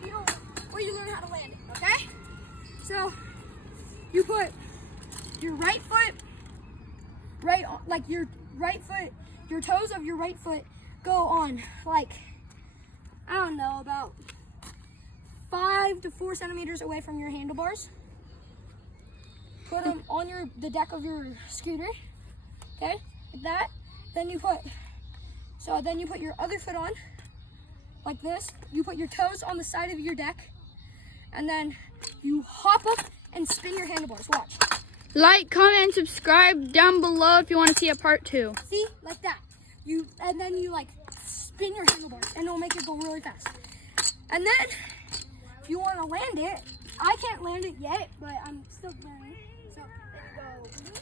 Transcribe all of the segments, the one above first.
video where you learn how to land it, okay? So, you put your right foot, your toes of your right foot go on, like, I don't know, about 5 to 4 centimeters away from your handlebars. Put them on the deck of your scooter, okay, like that. Then you put your other foot on, like this. You put your toes on the side of your deck, and then you hop up and spin your handlebars. Watch. Like, comment, and subscribe down below if you want to see a part 2. See, like that. And then you like spin your handlebars, and it'll make it go really fast. And then, if you want to land it, I can't land it yet, but I'm still learning. So there you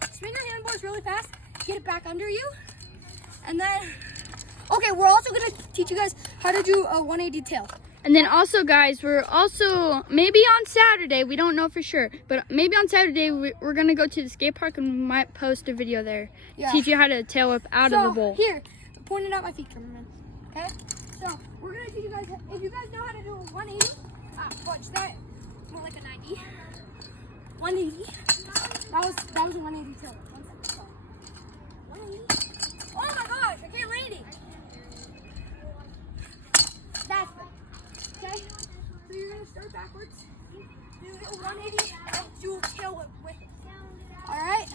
go. Spin your handlebars really fast. Get it back under you, and then. Okay, we're also gonna teach you guys how to do a 180 tail. And then also, guys, we're also, maybe on Saturday, we don't know for sure, but maybe on Saturday, we're going to go to the skate park and we might post a video there. Yeah. Teach you how to tail whip out of the bowl. Here, pointing out my feet, cameraman. Okay? So, we're going to teach you guys, if you guys know how to do a 180, watch that, more like a 90. 180. That was a 180 tail. 1 second, sorry. 180. Oh my gosh, I can't land it. That's good. Okay, so you're gonna start backwards, do a 180, and do a tail whip with it. All right.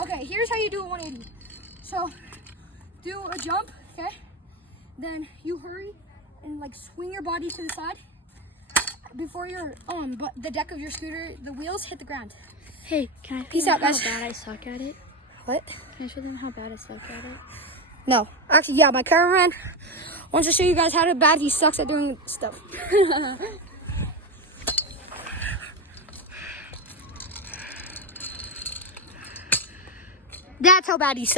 Okay, here's how you do a 180. So, do a jump, okay? Then you hurry and like swing your body to the side before your but the deck of your scooter, the wheels hit the ground. Hey, can I show Peace them out, how guys. bad I suck at it? What? Can I show them how bad I suck at it? No, actually, yeah. My cameraman wants to show you guys how bad he sucks at doing stuff. That's how bad he sucks.